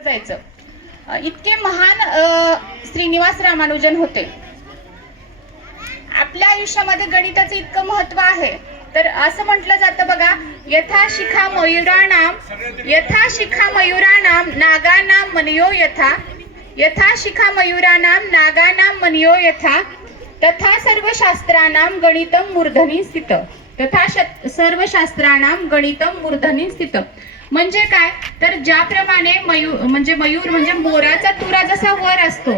जायचं। इतके महान श्रीनिवास रामानुजन होते। आपल्या आयुष्यामध्ये गणिताचं इतकं महत्त्व आहे तर असं म्हटलं जातं बघा, यथा शिखा मयूराणाम नागानाम मनयो यथा, यथा शिखा मयूराणाम नागानाम मनयो यथा, तथा सर्व शास्त्राणाम गणितम मूर्धनी स्थित, तथा सर्व शास्त्राणाम गणितम मूर्धनी स्थित। म्हणजे काय तर ज्याप्रमाणे मयूर म्हणजे मोराचा तुरा जसा वर असतो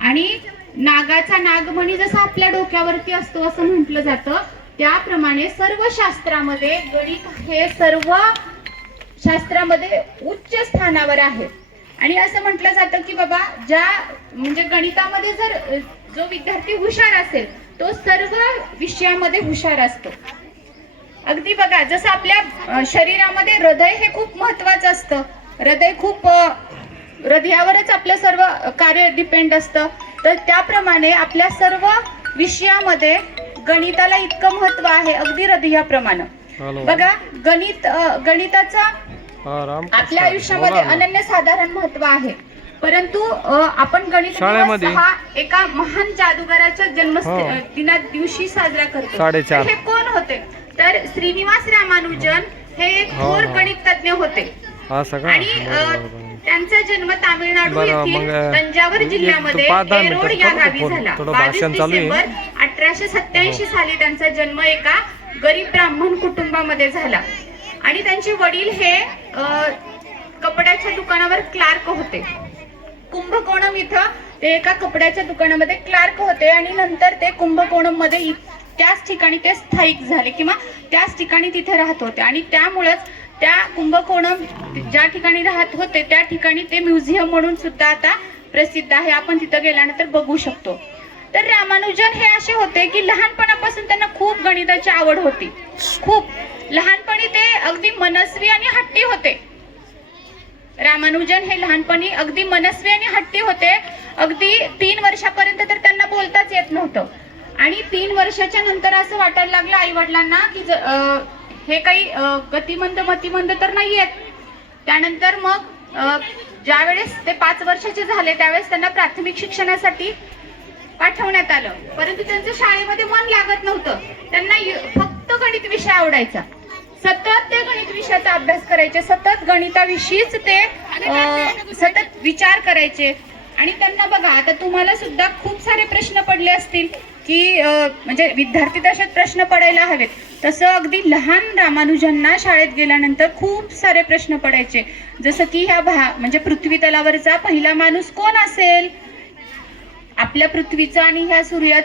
आणि नागाचा नागमणी जसा आपल्या डोक्यावरती असतो असं म्हटलं जातं, त्याप्रमाणे सर्व शास्त्रामध्ये गणित हे सर्व शास्त्रामध्ये उच्च स्थानावर आहे। आणि असं म्हटलं जातं की बाबा म्हणजे गणितामध्ये जर जो विद्यार्थी हुशार असेल तो सर्व विषयामध्ये हुशार असतो। अगदी बघा, जसं आपल्या शरीरामध्ये हृदय हे खूप महत्त्वाचं असतं, हृदयावरच आपलं सर्व कार्य डिपेंड असतं, तर त्याप्रमाणे आपल्या सर्व विषयामध्ये गणिताला इतकं महत्त्व आहे, अगदी हृदयाप्रमाणे। बघा, गणिताचा आपल्या आयुष्यामध्ये अनन्यसाधारण महत्त्व आहे। परंतु आपण गणित दिवस हा एका महान जादूगाराच्या जन्मदिना दिवशी साजरा करतो। हे कोण होते तर श्रीनिवास रामानुजन हे एक थोर गणित तज्ञ होते आणि त्यांचा जन्म तामिळनाडू येथील तंजावर जिल्ह्यामध्ये एरोड या गावी झाला। 22 डिसेंबर 1887 साली त्यांचा जन्म एका गरीब ब्राह्मण कुटुंबामध्ये झाला आणि त्यांचे वडील हे कपड्याच्या दुकानावर क्लार्क होते। कुंभकोणम इथं ते एका कपड्याच्या दुकानामध्ये क्लार्क होते आणि नंतर ते कुंभकोणम मध्ये त्याच ठिकाणी ते स्थायिक झाले किंवा त्याच ठिकाणी तिथे राहत होते आणि त्यामुळेच त्या कुंभकोणम ज्या ठिकाणी राहत होते त्या ठिकाणी ते म्युझियम म्हणून सुद्धा आता प्रसिद्ध आहे। आपण तिथं गेल्यानंतर बघू शकतो। तर रामानुजन हे असे होते की लहानपणापासून त्यांना खूप गणिताची आवड होती। खूप लहानपणी ते अगदी मनस्वी आणि हट्टी होते। रामानुजन हे लहानपणी अगदी मनस्वी आणि हट्टी होते। अगदी 3 वर्षापर्यंत तर त्यांना बोलताच येत नव्हतं आणि 3 वर्षाच्या नंतर असं वाटायला लागलं आई वडिलांना की हे काही मतिमंद तर नाही आहेत। त्यानंतर मग ज्यावेळेस ते 5 वर्षाचे झाले त्यावेळेस त्यांना प्राथमिक शिक्षणासाठी पाठवण्यात आलं, परंतु त्यांचं शाळेमध्ये मन लागत नव्हतं। त्यांना फक्त गणित विषय आवडायचा, सतत ते गणित विषयाचा अभ्यास करायचे, सतत गणिताविषयीच ते सतत विचार करायचे। आणि त्यांना बघा, आता तुम्हाला सुद्धा खूप सारे प्रश्न पडले असतील की म्हणजे विद्यार्थी दशेत प्रश्न पडायला हवेत, तसं अगदी लहान रामानुजांना शाळेत गेल्यानंतर खूप सारे प्रश्न पडायचे। जसं की म्हणजे पृथ्वी तलावरचा पहिला माणूस कोण असेल, आपल्या पृथ्वीचा आणि ह्या सूर्याचा